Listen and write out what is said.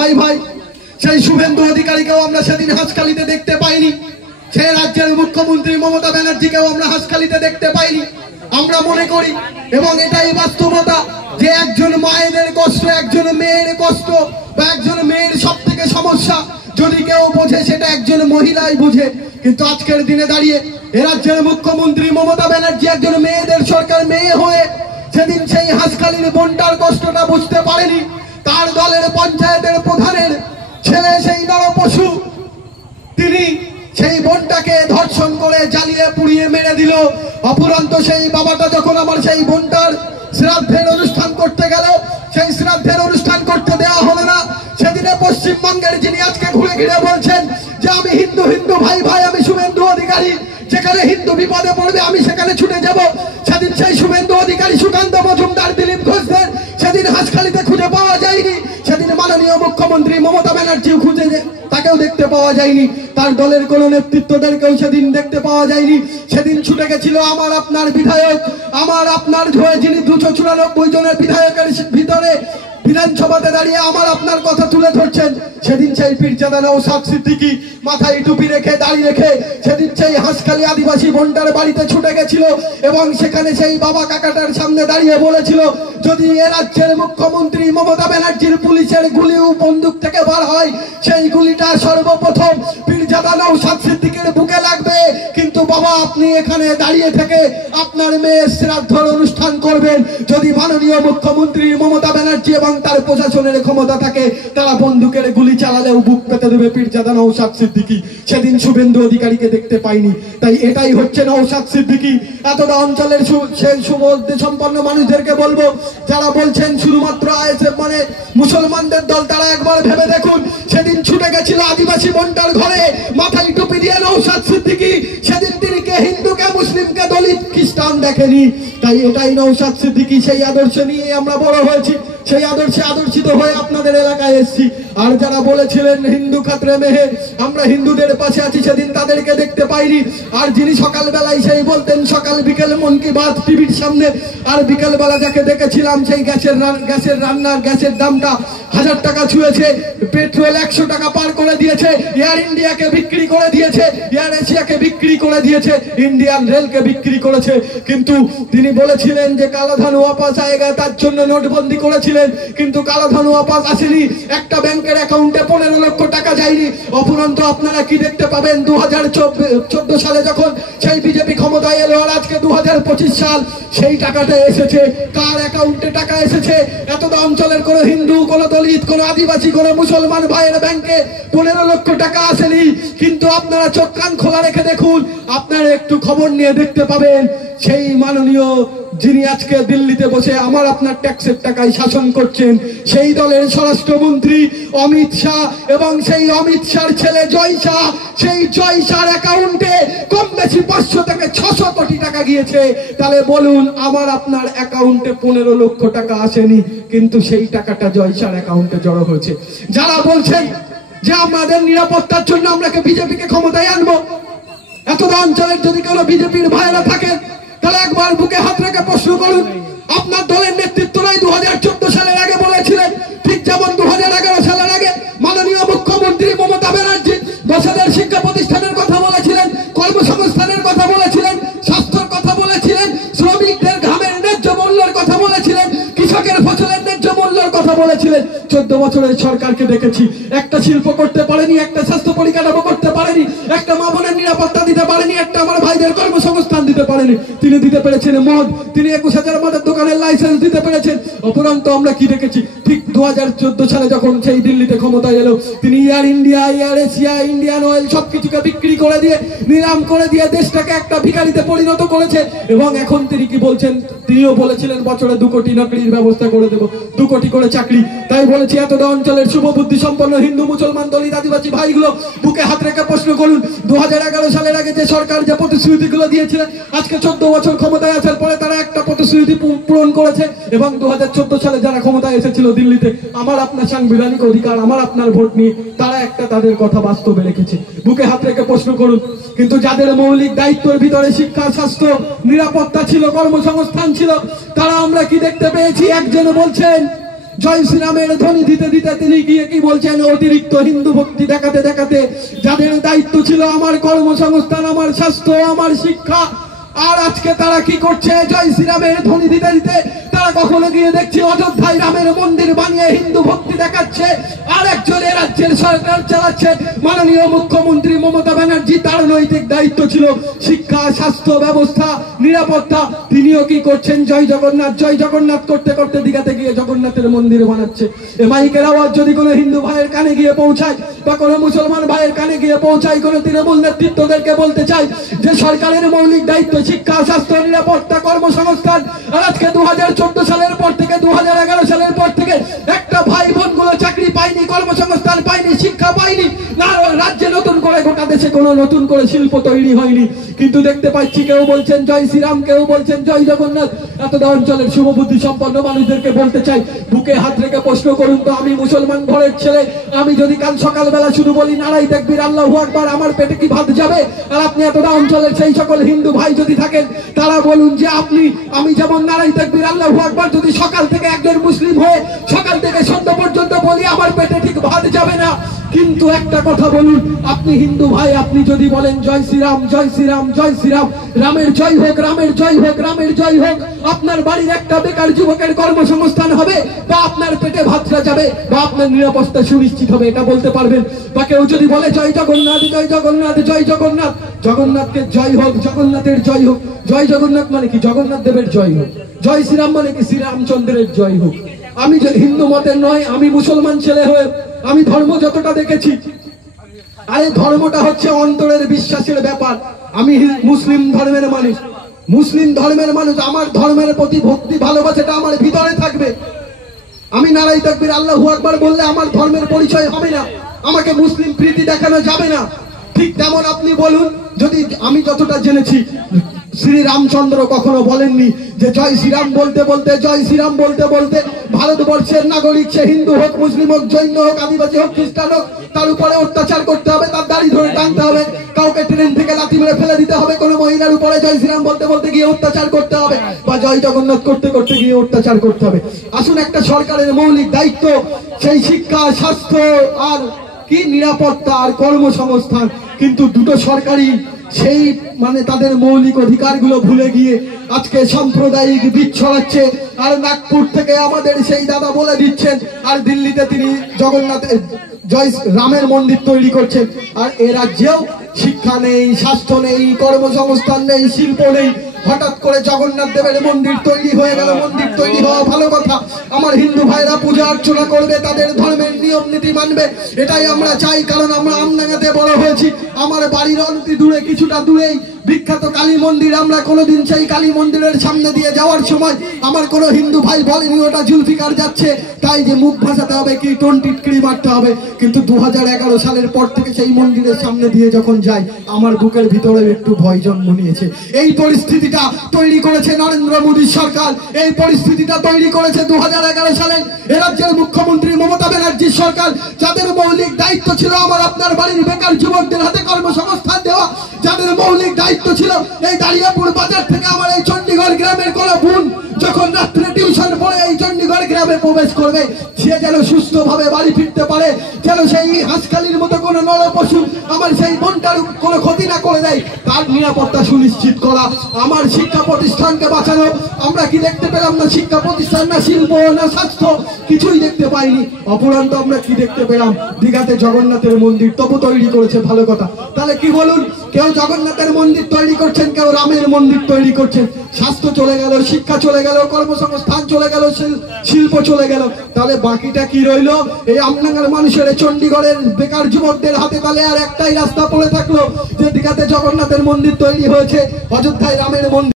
ভাই ভাই, সেই শুভেন্দু অধিকারীকেও আমরা সেদিন হাসখালিতে দেখতে পাইনি, সেই রাজ্যের মুখ্যমন্ত্রী মমতা ব্যানার্জিকেও আমরা হাসখালিতে দেখতে পাইনি। আমরা মনে করি এবং এটাই বাস্তবতা যে একজন মায়েদের কষ্ট, একজন মেয়ের কষ্ট বা একজন মেয়ের সব থেকে সমস্যা যদি কেউ বোঝে সেটা একজন মহিলাই বুঝে। কিন্তু আজকের দিনে দাঁড়িয়ে এ রাজ্যের মুখ্যমন্ত্রী মমতা ব্যানার্জি একজন মেয়েদের সরকার মেয়ে হয়ে সেদিন সেই হাসখালির বোনটার কষ্টটা বুঝতে পারেনি। তার দলের পঞ্চায়েতের প্রধানের ছেলে সেই নরপশু, তিনি সেই বোনটাকে ধর্ষণ করে জ্বালিয়ে পুড়িয়ে মেরে দিল। অপুরন্ত সেই বাবাটা যখন আমার সেই বোনটার শ্রাদ্ধের অনুষ্ঠান করতে গেল, সেই শ্রাদ্ধের অনুষ্ঠান করতে দেওয়া হলো না। সেদিনে পশ্চিমবঙ্গের যিনি আজকে ঘুরে ঘিরে বলছেন যে আমি হিন্দু হিন্দু ভাই ভাই, আমি শুভেন্দু অধিকারী, যেখানে হিন্দু বিপদে পড়বে আমি সেখানে ছুটে যাব, সেদিন সেই শুভেন্দু অধিকারী, সুকান্ত মজুমদার, দিলীপ ঘোষদের সেদিন হাসখালিতে খুঁজে পাওয়া যায়নি। সেদিন মাননীয় মুখ্যমন্ত্রী মমতা ব্যানার্জিও খুঁজে তাকেও দেখতে পাওয়া যায়নি, তার দলের কোন নেতৃত্বদেরকেও সেদিন দেখতে পাওয়া যায়নি। সেদিন ছুটে গেছিল আমার আপনার বিধায়ক, আমার আপনার যিনি 294 জনের বিধায়কের ভিতরে বিধানসভাতে দাঁড়িয়ে আমার আপনার কথা তুলে ধরছেন। সেদিন সেই পীরজাদা নওশাদ সিদ্দিকী মাথায় টুপি রেখে দাড়ি রেখে সেদিন সেই হাসখালি আদিবাসী বোনটার বাড়িতে ছুটে গেছিল এবং সেখানে সেই বাবা কাকাটার সামনে দাঁড়িয়ে বলেছিল যদি এ রাজ্যের মুখ্যমন্ত্রী মমতা ব্যানার্জির পুলিশের গুলি বন্দুক থেকে বার হয় সেই গুলিটা সর্বপ্রথম পীরজাদা নওশাদ সিদ্দিকীর বুকে লাগবে। কিন্তু বাবা আপনি এখানে দাঁড়িয়ে থেকে আপনার মেয়ের শ্রাদ্ধের অনুষ্ঠান করবেন, যদি মাননীয় মুখ্যমন্ত্রী মমতা ব্যানার্জি এবং তার প্রশাসনের ক্ষমতা থাকে তারা বন্দুকের গুলি চালালেও বুক পেতে দেবে পীরজাদা নওশাদ সিদ্দিকী। সেদিন শুভেন্দু অধিকারীকে দেখতে পাইনি। তাই এটাই হচ্ছে নওশাদ সিদ্দিকী। এতটা অঞ্চলের সেই সুবুদ্ধি সম্পন্ন মানুষদেরকে বলবো যারা বলছেন শুধুমাত্র আইএসএফ মানে মুসলমানদের দল, তারা একবার ভেবে দেখুন সেদিন ছুটে গেছিল আদিবাসী বোনটার ঘরে মাথায় টুপি দিয়ে নওশাদ সিদ্দিকী। সেদিন তিনি কে হিন্দুকে মুসলিমকে দলিত খ্রিস্টান দেখেনি। তাই এটাই নওশাদ সিদ্দিকী, সেই আদর্শ নিয়ে আমরা বড় হয়েছি, সেই আদর্শে আদর্শিত হয়ে আপনাদের এলাকায় এসেছি। আর যারা বলেছিলেন হিন্দু খাতরে মেহে আমরা হিন্দুদের পাশে আছি, সেদিন তাদেরকে দেখতে পাইনি। আর যিনি সকালবেলায় সেই বলতেন সকাল বিকেল মন কি বাত টিভির সামনে, আর বিকেলবেলা যাকে দেখেছিলাম সেই গ্যাসের রান্নার গ্যাসের দামটা 1000 টাকা ছুঁয়েছে, পেট্রোল 100 টাকা পার করে দিয়েছে, এয়ার ইন্ডিয়াকে বিক্রি করে দিয়েছে, এয়ার এশিয়াকে বিক্রি করে দিয়েছে, ইন্ডিয়ান রেলকে বিক্রি করেছে। কিন্তু তিনি বলেছিলেন যে কালাধন ওয়াপাস আয়েগা, তার জন্য নোটবন্দি করেছিলেন, কিন্তু কালাধন ওয়াপাস আসেনি। একটা ব্যাংকের অ্যাকাউন্টে 15 লক্ষ টাকা যায়নি। অপুরন্ত আপনারা কি দেখতে পাবেন 2014 সালে যখন সেই বিজেপি ক্ষমতায় এলো, আর আজকে 2025 সাল, সেই টাকাটা এসেছে কার অ্যাকাউন্টে? টাকা এসেছে এতটা অঞ্চলের কোন হিন্দু, কোন দলিত, কোন আদিবাসী, কোন মুসলমান ভাইয়ের ব্যাংকে 15 লক্ষ টাকা আসেনি। কিন্তু আপনারা চোখ কান খোলা রেখে দেখুন, আপনারা একটু খবর নিয়ে দেখতে পাবেন সেই মাননীয় যিনি আজকে দিল্লিতে বসে আমার আপনার ট্যাক্সের টাকায় শাসন করছেন, সেই দলের স্বরাষ্ট্রমন্ত্রী অমিত শাহ এবং সেই অমিত শাহর ছেলে জয় শাহ, সেই জয় শাহর অ্যাকাউন্টে কম বেশি 500 থেকে 600 কোটি টাকা গিয়েছে। তাহলে বলুন আমার আপনার অ্যাকাউন্টে 15 লক্ষ টাকা আসেনি, কিন্তু সেই টাকাটা জয় শাহর অ্যাকাউন্টে জড়ো হয়েছে। যারা বলছেন যে আমাদের নিরাপত্তার জন্য আমরা বিজেপিকে ক্ষমতায় আনবো, এতটা অঞ্চলের যদি কোনো বিজেপির ভাইরা থাকেন তাহলে একবার বুকে হাত রেখে প্রশ্ন করুন আপনার দলের নেতৃত্বরাই 2014 সালের আগে বলেছিলেন, ঠিক যেমন 2011 সালের আগে মাননীয় মুখ্যমন্ত্রী মমতা ব্যানার্জি 10,000 শিক্ষা প্রতিষ্ঠানের কথা বলেছিলেন, কর্মসংস্থানের কথা বলেছিলেন, স্বাস্থ্যের কথা বলেছিলেন, শ্রমিকদের ঘামের ন্যায্য মূল্যের কথা বলেছিলেন, কৃষকের ফসলের ন্যায্য মূল্যের কথা বলেছিলেন। 14 বছরের সরকারকে দেখেছি একটা শিল্প করতে পারেনি, একটা স্বাস্থ্য পরিকাঠামো করতে পারেনি, একটা মা বোনের নিরাপত্তা দিতে পারেনি, একটা আমার ভাইদের কর্মসংস্থান দিতে পারেনি। তিনি দিতে পেরেছেন মদ, তিনি 21,000 মদের দোকানের লাইসেন্স দিতে পেরেছেন। অপরন্ত আমরা কি দেখেছি ঠিক 2014 সালে যখন সেই দিল্লিতে ক্ষমতায় এলো, তিনি air India, air Asia, Indian oil সবকিছুকে বিক্রি করে দিয়ে, নিলাম করে দিয়ে দেশটাকে একটা ভিখারিতে পরিণত করেছে। এবং এখন তিনি কি বলছেন, তিনিও বলেছিলেন বছরে 2 কোটি চাকরির ব্যবস্থা করে দেব, 2 কোটি করে চাকরি। তাই বলেছি এতটা অঞ্চলের শুভবুদ্ধি সম্পন্ন হিন্দু, মুসলমান, দলিত, আদিবাসী ভাইগুলো বুকে হাত রেখে প্রশ্ন করুন 2011 সালের আগে যে সরকার যে প্রতিশ্রুতিগুলো দিয়েছিলেন, আজকে 14 বছর ক্ষমতায় আসার পরে তারা একটা প্রতিশ্রুতি পূরণ করেছে। এবং 2014 সালে যারা ক্ষমতায় এসেছিল দিল্লিতে, আমার আপনার সাংবিধানিক অধিকার, আমার আপনার ভোট নিয়ে তারা একটা তাদের কথা বাস্তবে রেখেছে। বুকে হাত রেখে প্রশ্ন করুন। কিন্তু যাদের মৌলিক দায়িত্বের ভিতরে শিক্ষা, স্বাস্থ্য, নিরাপত্তা ছিল, কর্মসংস্থান ছিল, তারা আমরা কি দেখতে পেয়েছি? একজন বলছেন জয় শ্রীরামের ধ্বনি দিতে দিতে তিনি গিয়ে কি বলছেন, অতিরিক্ত হিন্দু ভক্তি দেখাতে দেখাতে যাদের দায়িত্ব ছিল আমার কর্মসংস্থান, আমার স্বাস্থ্য, আমার শিক্ষা, আর আজকে তারা কি করছে, জয় শ্রীরামের ধ্বনি দিতে দিতে তারা কখনো গিয়ে দেখছে অযোধ্যায় রামের মন্দির বানিয়ে হিন্দু ভক্তি দেখাচ্ছে। আর একজন রাজ্যের সরকার চালাচ্ছে মাননীয় মুখ্যমন্ত্রী মমতা ব্যানার্জি, তার নৈতিক দায়িত্ব ছিল শিক্ষা, স্বাস্থ্য ব্যবস্থা, নিরাপত্তা, তিনিও কি করছেন, জয় জগন্নাথ জয় জগন্নাথ করতে করতে দীঘাতে গিয়ে জগন্নাথের মন্দির বানাচ্ছে। এ মাইকের আওয়াজ যদি কোনো হিন্দু ভাইয়ের কানে গিয়ে পৌঁছায় বা কোনো মুসলমান ভাইয়ের কানে গিয়ে পৌঁছায়, কোনো তৃণমূল নেতৃত্বদেরকে বলতে চাই যে সরকারের মৌলিক দায়িত্ব শিক্ষা, স্বাস্থ্য, নিরাপত্তা, কর্মসংস্থান। আর আজকে 2014 সালের পর থেকে 2011 সালের পর থেকে একটা ভাই বোন গুলো চাকরি পায়নি, কর্মসংস্থান পায়নি, শিক্ষা পায়নি, না রাজ্যে নতুন করে গোটা দেশে কোনো নতুন করে শিল্প তৈরি হয়নি। কিন্তু দেখতে পাচ্ছি কেউ বলছেন জয় শ্রীরাম, কেউ বলছেন জয় জগন্নাথ। এতটা অঞ্চলের শুভবুদ্ধি সম্পন্ন মানুষদেরকে বলতে চাই, বুকে হাত রেখে প্রশ্ন করুন তো, আমি মুসলমান ঘরের ছেলে, আমি যদি কাল সকালবেলা শুধু বলি নারাই তাকবীর আল্লাহু আকবার, আমার পেটে কি ভাত যাবে? আর আপনি এতটা অঞ্চলের সেই সকল হিন্দু ভাই যদি থাকেন, তারা বলুন যে আমি যেমন নারাই তাকবীর আল্লাহু আকবার যদি সকাল থেকে একজন মুসলিম হয়ে সকাল থেকে সন্ধ্যা পর্যন্ত বলি, আমার পেটে ঠিক ভাত যাবে না। কিন্তু একটা কথা বলুন, আপনি হিন্দু ভাই, আপনি যদি বলেন জয় শ্রীরাম জয় শ্রীরাম জয় শ্রীরাম, রামের জয় হোক, রামের জয় হোক, রামের জয় হোক, আপনার বাড়ির একটা বেকার যুবকের কর্মসংস্থান হবে, বা আপনার পেটে ভাতটা যাবে, বা আপনার নিরাপত্তা সুনিশ্চিত হবে, এটা বলতে পারবেন? বা কেউ যদি বলে জয় জগন্নাথ জয় জগন্নাথ জয় জগন্নাথ, জগন্নাথকে জয় হোক, জগন্নাথের জয় হোক। জয় জগন্নাথ মানে কি? জগন্নাথ দেবের জয় হোক। জয় শ্রীরাম মানে কি? শ্রীরামচন্দ্রের জয় হোক। আমি হিন্দু মতের নয়, আমি মুসলমান ছেলে হয়ে আমি ধর্ম যতটা দেখেছি, আরে ধর্মটা হচ্ছে অন্তরের বিশ্বাসের ব্যাপার। আমি মুসলিম ধর্মের মানুষ, মুসলিম ধর্মের মানুষ, আমার ধর্মের প্রতি ভক্তি ভালোবাসাটা আমার ভিতরে থাকবে। আমি নারাই তাকবীর আল্লাহু আকবার বললে আমার ধর্মের পরিচয় হবে না, আমাকে মুসলিম প্রীতি দেখানো যাবে না। ঠিক তেমন আপনি বলুন, যদি আমি যতটা জেনেছি শ্রী রামচন্দ্র কখনো বলেননি যে জয় শ্রীরাম বলতে বলতে, জয় শ্রীরাম বলতে বলতে ভারতবর্ষের নাগরিক, সে হিন্দু হোক, মুসলিম হোক, জৈন হোক, আদিবাসী হোক, খ্রিস্টান হোক, তার উপরে অত্যাচার করতে হবে, তার দাড়ি ধরে টানতে হবে, কাউকে ট্রেন থেকে লাথি মেরে ফেলে দিতে হবে, কোনো মহিলার উপরে জয় শ্রীরাম বলতে বলতে গিয়ে অত্যাচার করতে হবে, বা জয় জগন্নাথ করতে করতে গিয়ে অত্যাচার করতে হবে। আসুন, একটা সরকারের মৌলিক দায়িত্ব সেই শিক্ষা, স্বাস্থ্য, আর কি নিরাপত্তা, আর কর্মসংস্থান। কিন্তু দুটো সরকারই সেই তাদের মৌলিক অধিকারগুলো ভুলে গিয়ে আজকে সাম্প্রদায়িক বীজ ছড়াচ্ছে। আর নাগপুর থেকে আমাদের সেই দাদা বলে দিচ্ছেন, আর দিল্লিতে তিনি জগন্নাথের জয় রামের মন্দির তৈরি করছেন। আর এ রাজ্যেও শিক্ষা নেই, স্বাস্থ্য নেই, কর্মসংস্থান নেই, শিল্প নেই। হঠাৎ করে জগন্নাথ দেবের মন্দির তৈরি হয়ে গেল। মন্দির তৈরি হওয়া ভালো কথা, আমার হিন্দু ভাইরা পূজা অর্চনা করবে, তাদের ধর্মের নিয়ম নীতি মানবে, এটাই আমরা চাই। কারণ আমরা আমডাঙ্গাতে বড় হয়েছি, আমার বাড়ির অনতি দূরে, কিছুটা দূরেই বিখ্যাত কালী মন্দির। আমরা কোনোদিন সেই কালী মন্দিরের সামনে দিয়ে যাওয়ার সময় আমার কোনো হিন্দু ভাই বলেনি ওটা জুলফিকার যাচ্ছে, তাই যে মুখ ভাসাতে হবে, কি টোন টিটকিরি মারতে হবে। কিন্তু 2011 সালের পর থেকে সেই মন্দিরের সামনে দিয়ে যখন যাই, আমার বুকের ভিতরে একটু ভয় জন্ম নিয়েছে। এই পরিস্থিতিটা তৈরি করেছে নরেন্দ্র মোদী সরকার, এই পরিস্থিতিটা তৈরি করেছে 2011 সালের এ রাজ্যের মুখ্যমন্ত্রী মমতা ব্যানার্জির সরকার, যাদের মৌলিক দায়িত্ব ছিল আমার আপনার বাড়ির বেকার যুবকদের হাতে কর্মসংস্থান দেওয়া, যাদের মৌলিক দায়িত্ব ছিল এই দাঁড়িয়াপুর বাজার থেকে আমার এই চণ্ডীগড় গ্রামের কোনো বোন যখন রাত্রে টিউশন পড়ে এই চণ্ডীগড় গ্রামে প্রবেশ করবে, সে যেন সুস্থভাবে বাড়ি ফিরতে পারে, যেন সেই হাঁসখালির মতো কোনো নরপশু আমার সেই বোনটার কোনো ক্ষতি না করে দেয়, তার নিরাপত্তা সুনিশ্চিত করা। আমার শিক্ষা প্রতিষ্ঠানকে বাঁচানো। আমরা কি দেখতে পেলাম না? শিক্ষা প্রতিষ্ঠান না, শিল্প না, স্বাস্থ্য, কিছুই দেখতে পাইনি। অপরান্ত আমরা কি দেখতে পেলাম? দীঘাতে জগন্নাথের মন্দির তবু তৈরি করেছে, ভালো কথা। তাহলে কি বলুন, কেউ জগন্নাথের মন্দির তৈরি করছেন, কেউ রামের মন্দির তৈরি করছেন। স্বাস্থ্য চলে গেল, শিক্ষা চলে গেল, কর্মসংস্থান চলে গেল, শিল্প চলে গেল, তাহলে বাকিটা কি রইলো? এই আমডাঙ্গার মানুষের, চণ্ডীগড়ের বেকার যুবকদের হাতে তাহলে আর একটাই রাস্তা পড়ে থাকলো যে দীঘাতে জগন্নাথের মন্দির তৈরি হয়েছে, অযোধ্যায় রামের মন্দির।